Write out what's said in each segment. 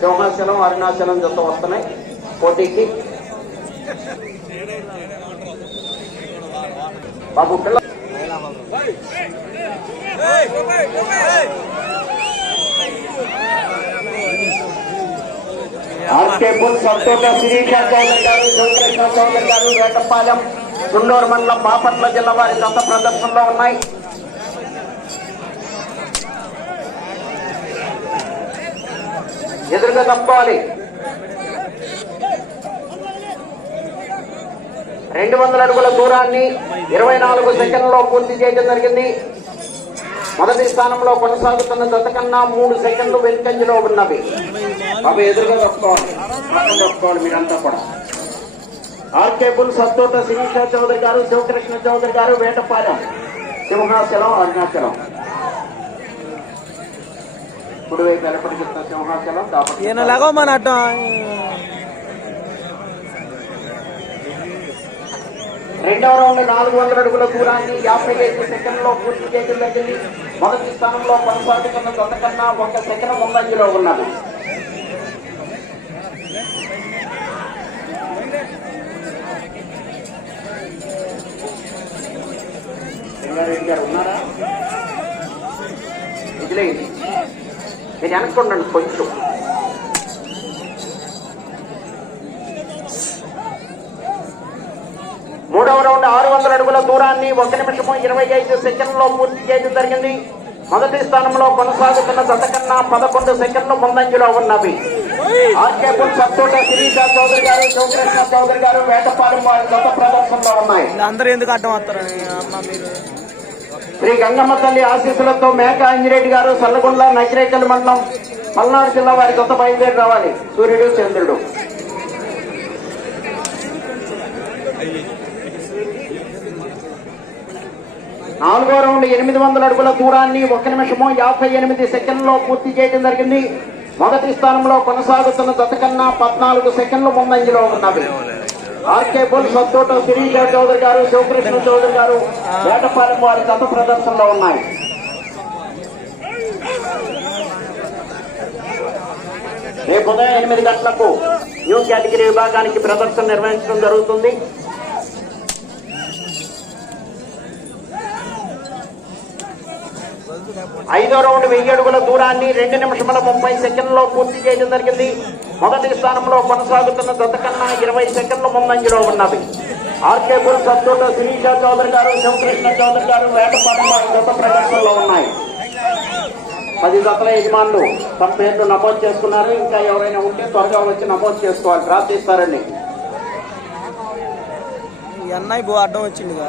సింహాచలం అరుణాచలం జత వస్తున్నాయి పోటీకి. బాబు పిల్ల ఆర్కే బుల్ సంతోష శిరీష చౌదరి గారు, శివకృష్ణ చౌదరి గారు, వేటపాలెం చుండూరు మండలం బాపట్ల జిల్లా వారి జత ప్రదర్శనలో ఉన్నాయి. ఎదురుగా తప్పుకోవాలి. 200 అడుగుల దూరాన్ని 24 సెకండ్లలో పూర్తి చేయడం జరిగింది. మొదటి స్థానంలో కొనసాగుతున్న జత కన్నా 3 సెకండ్లు వెనుకంజలో ఉన్నవి. అవి ఎదురుగా తప్పుకోవాలి, తప్పుకోవాలి మీరంతా కూడా. ఆర్కే బుల్ సత్తోట శిరీష చౌదరి గారు, శివకృష్ణ చౌదరి గారు, వేటపాలెం సింహాచలం అరుణాచలం. కుడివైపు వెనపడి చెప్తున్న సింహాచలం కాబట్టి రెండవ రౌండ్ 400 అడుగుల దూరాన్ని 55 సెకండ్లో పూర్తి చేయడం జరిగింది. మొదటి స్థానంలో కొనసాగుతున్న జత కన్నా 1 సెకండ్ ముందంజలో ఉన్నది. రంగారెడ్డి గారు ఉన్నారా? వదిలేదు, మీరు వెనక్కుండండి కొంచెం. మూడవ రౌండ్ 600 అడుగుల దూరాన్ని 1 నిమిషము 25 సెకండ్లో పూర్తి చేయడం జరిగింది. మొదటి స్థానంలో కొనసాగుతున్న జత కన్నా 11 సెకండ్లు ముందంజలో ఉన్నవి. ఆర్కే బుల్ సత్తోట శిరీష చౌదరి గారు, శివకృష్ణ చౌదరి గారు, వేటపాలెం వారి జత ప్రదర్శనలో ఉన్నాయి. అందరూ ఎందుకు అడ్డం వస్తారని శ్రీ గంగమ్మ తల్లి ఆశీస్సులతో మేక అంజిరెడ్డి గారు, సల్లగొండ నకిరేకల్ మండలం పల్నాడు జిల్లా వారి జత బయలుదేరి రావాలి. సూర్యుడు చంద్రుడు. నాలుగో రౌండ్ 800 అడుగుల దూరాన్ని 1 నిమిషము 58 సెకండ్లో పూర్తి చేయడం జరిగింది. మొదటి స్థానంలో కొనసాగుతున్న జత కన్నా 14 సెకండ్లు ముందంజలో ఉన్నవి. ఆర్కే బుల్ సత్తోట శిరీష చౌదరి గారు, శివకృష్ణ చౌదరి గారు, వేటపాలెం వారి జత ప్రదర్శనలో ఉన్నాయి. రేపు ఉదయం 8 గంటలకు న్యూ కేటగిరీ విభాగానికి ప్రదర్శన నిర్వహించడం జరుగుతుంది. ఐదో రౌండ్ 1000 అడుగుల దూరాన్ని 2 నిమిషముల 30 సెకండ్లో పూర్తి చేయడం జరిగింది. మొదటి స్థానంలో కొనసాగుతున్న జత కన్నా 20 సెకండ్లు ముందంజలో ఉన్నది. ఆర్కే బుల్ సత్తోట శిరీష చౌదరి గారు, శివకృష్ణ చౌదరి గారు, వేటపాలెం వారి జత ప్రదర్శనలో ఉన్నాయి. 10 జతల యజమానులు తమ పేర్లు నమోదు చేసుకున్నారు. ఇంకా ఎవరైనా ఉంటే త్వరగా వచ్చి నమోదు చేసుకోవాలి, ప్రార్థిస్తారండి. అన్నయ్య అడ్డం వచ్చిందిగా.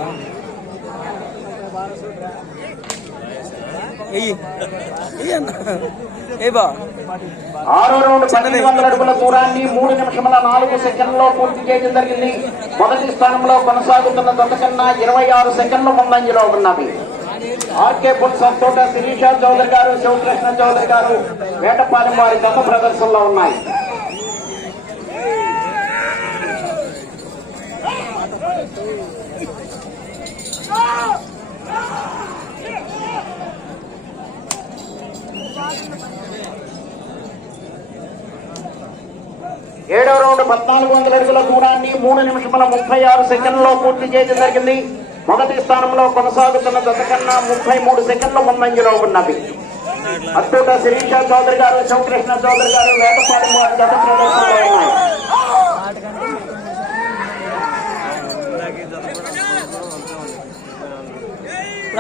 ఆరో రౌండ్ 1200 అడుగుల దూరాన్ని 3 నిమిషముల 4 సెకండ్లో పూర్తి చేయడం జరిగింది. మొదటి స్థానంలో కొనసాగుతున్న జత కన్నా 26 సెకండ్లు ముందంజలో ఉన్నవి. ఆర్కే బుల్ సత్తోట శిరీష చౌదరి గారు, శివకృష్ణ చౌదరి గారు, వేటపాలెం వారి జత ప్రదర్శనలో ఉన్నాయి. ఏడో రౌండ్ 1400 అడుగుల దూరాన్ని 3 నిమిషముల 36 సెకండ్లో పూర్తి చేయడం జరిగింది. మొదటి స్థానంలో కొనసాగుతున్న జత కన్నా 33 సెకండ్ల ముందంజలో ఉన్నవి. అత్తోట శిరీష చౌదరి గారు, శివకృష్ణ చౌదరి గారు, వేటపాలెం వారి జత ప్రదర్శనలో ఉన్నాయి.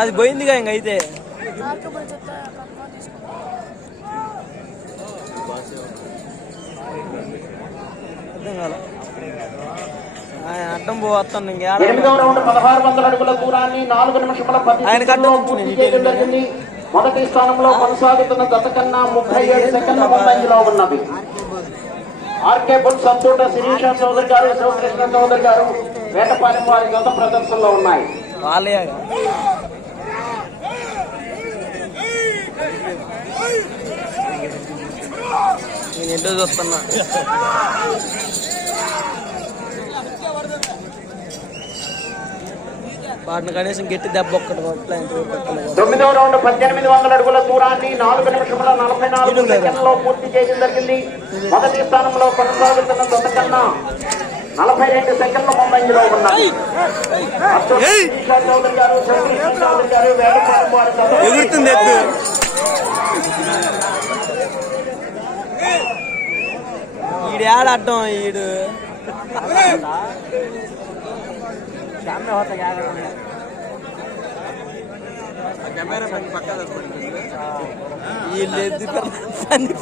అది పోయిందిగా ఇంకైతే. అడ్డం పోతాను. 8వ రౌండ్ 1600 అడుగుల దూరాన్ని 4 నిమిషముల 10 సెకండ్లో పూర్తి చేయడం జరిగింది. మొదటి స్థానంలో కొనసాగుతున్న జత కన్నా 37 సెకండ్ల ముందంజలో ఉన్నవి. ఆర్కే బుల్ సత్తోట శిరీష చౌదరి గారు, శివకృష్ణ చౌదరి గారు, వేటపాలెం వారి జత ప్రదర్శనలో ఉన్నాయి. నేను ఎంతో చూస్తున్నా. వాటిని కనీసం గట్టి దెబ్బ ఒక్కటి కొట్టలేదు. 9వ రౌండ్ 1800 అడుగుల దూరాన్ని 4 నిమిషముల 44 సెకండ్లలో పూర్తి చేయడం జరిగింది. మొదటి స్థానంలో కొనసాగుతున్న జత కన్నా 42 సెకండ్ల ముందంజలో ఉన్నారు. చౌదరి గారు ఎగురుతుంది ఎత్తు. ఈడేడ అడ్డం ఈడు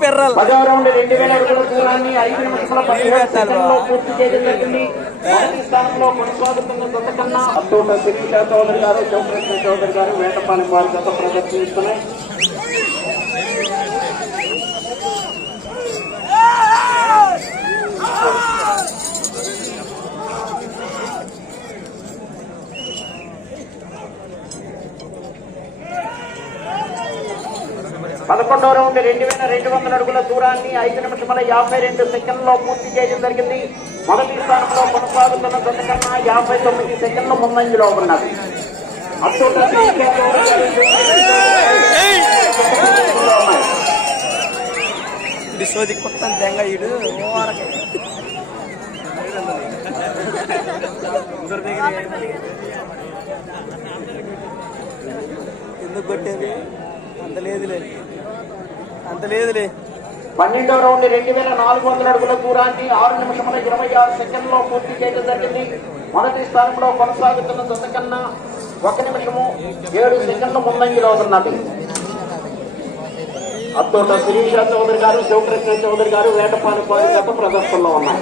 పెర్రాలి. 10వ రౌండ్ 2000 అడుగుల దూరాన్ని 5 నిమిషముల 17 సెకండ్లలో పూర్తి చేయడం జరిగింది. మొదటి స్థానంలో కొనసాగుతున్న జత కన్నా అత్తోట శిరీష చౌదరి గారు, శివకృష్ణ చౌదరి గారు, వేటపాలెం వారి జత ప్రదర్శిస్తున్నాయి. పదకొండవ రౌండ్ 2200 అడుగుల దూరాన్ని 5 నిమిషముల 52 సెకండ్లలో పూర్తి చేయడం జరిగింది. మొదటి స్థానంలో కొనసాగుతున్న జత కన్నా 59 సెకండ్ల ముందంజలో ఉన్నది. ఇది సోది కొత్త తెంగ ఈడు ఎందుకు కొట్టేది అంత లేదులే. 12వ రౌండ్ 2400 అడుగుల దూరాన్ని 6 నిమిషముల 26 సెకండ్లలో పూర్తి చేయడం జరిగింది. మొదటి స్థానంలో కొనసాగుతున్న జత కన్నా 1 నిమిషము 7 సెకండ్ల ముందంజలో ఉన్నది. అత్తోట శిరీష చౌదరి గారు, శివకృష్ణ చౌదరి గారు, వేటపాలెం వారి జత ప్రదర్శనలో ఉన్నాయి.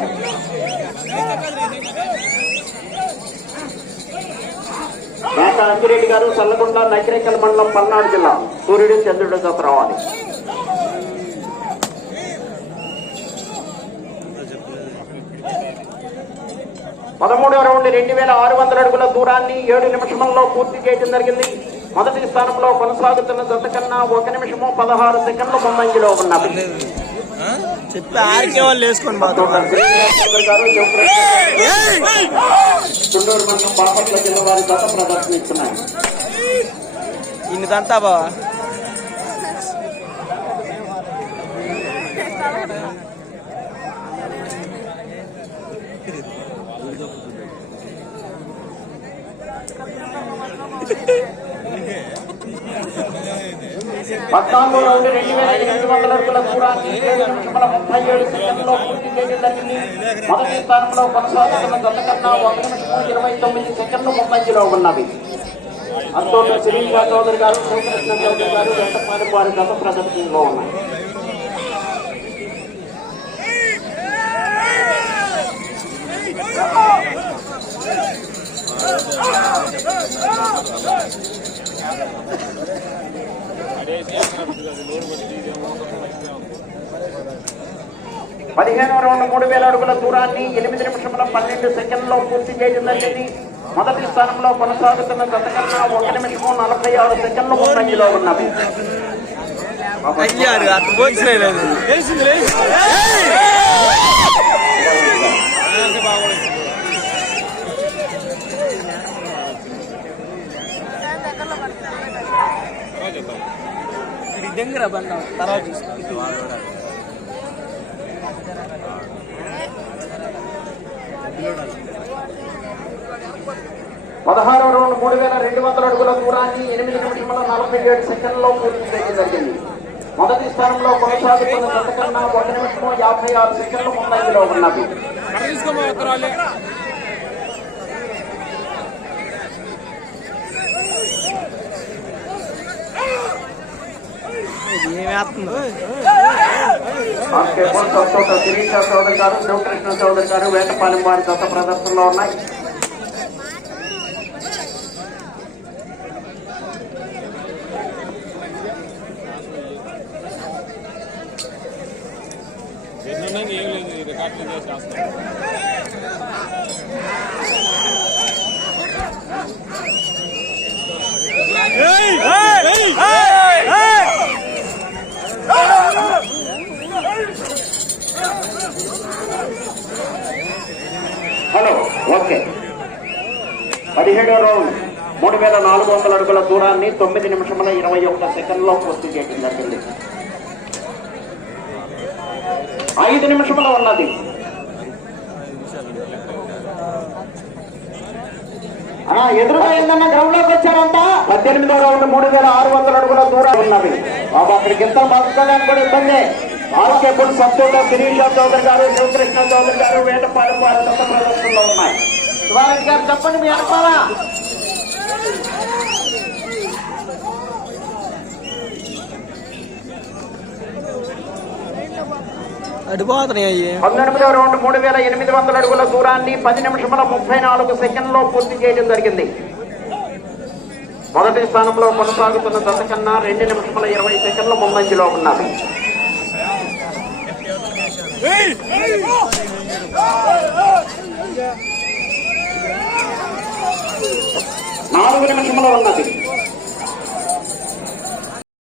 మేక అంజిరెడ్డి గారు, సల్లగొండ, నకిరేకల్ మండలం, పల్నాడు జిల్లా. సూర్యుడు చంద్రుడు జత రావాలి. 13వ రౌండ్ 2600 అడుగుల దూరాన్ని 7 నిమిషంలో పూర్తి చేయడం జరిగింది. మొదటి స్థానంలో కొనసాగుతున్న జత కన్నా 1 నిమిషము 16 సెకండ్ల ముందంజలో ఉన్నది. చెప్పి ఆరికే వాళ్ళు వేసుకొని చుండూరు మండలం బాపట్ల జిల్లా వారి జత ప్రదర్శనిస్తున్నాయి. ఇన్నిదంతా బావా 14వ రౌండ్ 2800 అడుగుల దూరాన్ని 7 నిమిషముల 37 సెకండ్లలో పూర్తి చేయడం జరిగింది. మొదటి స్థానంలో కొనసాగుతున్న జత కన్నా 1 నిమిషము 29 సెకండ్ల ముందంజలో ఉన్నది. అత్తోట శిరీష చౌదరి గారు, శివకృష్ణ చౌదరి గారు, వేటపాలెం వారి జత ప్రదర్శనలో ఉన్నాయి. పదిహేనవ రౌండ్ 3000 అడుగుల దూరాన్ని 8 నిమిషముల 12 సెకండ్లలో పూర్తి చేయడం జరిగింది. మొదటి స్థానంలో కొనసాగుతున్న జత కన్నా 1 నిమిషము 46 సెకండ్ల ముందంజలో ఉన్నది. దగ్గర బండ తర్వాత చూసుకో. 16వ రౌండ్ 3200 అడుగుల దూరాన్ని 8 నిమిషముల 47 సెకండ్లలో పూర్తి చేయడం జరిగింది. మొదటి స్థానంలో కొనసాగుతున్న జత కన్నా 1 నిమిషము 56 సెకండ్ల ముందంజలో ఉన్నది. శిరీష చౌదరి గారు, శివకృష్ణ చౌదరి గారు, వేటపాలెం వారి జత ప్రదర్శనలో ఉన్నాయి. Hello okay. 17వ రౌండ్ 3400 అడుగుల దూరాన్ని 9 నిమిషముల 21 సెకండ్లో పూర్తి చేయడం జరిగింది. 5 నిమిషముల ఉన్నది. ఎదురుగా ఏందన్నా గ్రౌండ్ లోకి వచ్చారంట. 18వ రౌండ్ 3600 అడుగుల దూరం ఉన్నది. బాబు అక్కడికి ఎంత మార్చుకోవడానికి కూడా ఇబ్బంది. RK full subject Sirisha Chowdary గారు, శివకృష్ణ చౌదరి గారు, వేటపాలెం వారి కొత్త ప్రదర్శనలో ఉన్నాయి. శివారెడ్డి గారు చెప్పండి మీ అనుకోవాలా. అడిపోతున్నాయి అయ్యి. 19వ రౌండ్ 3800 అడుగుల దూరాన్ని 10 నిమిషముల 34 సెకండ్లో పూర్తి చేయడం జరిగింది. మొదటి స్థానంలో కొనసాగుతున్న జత కన్నా 2 నిమిషముల 20 సెకండ్ల ముందంజలో ఉన్నది. 4 నిమిషముల ఉన్నది.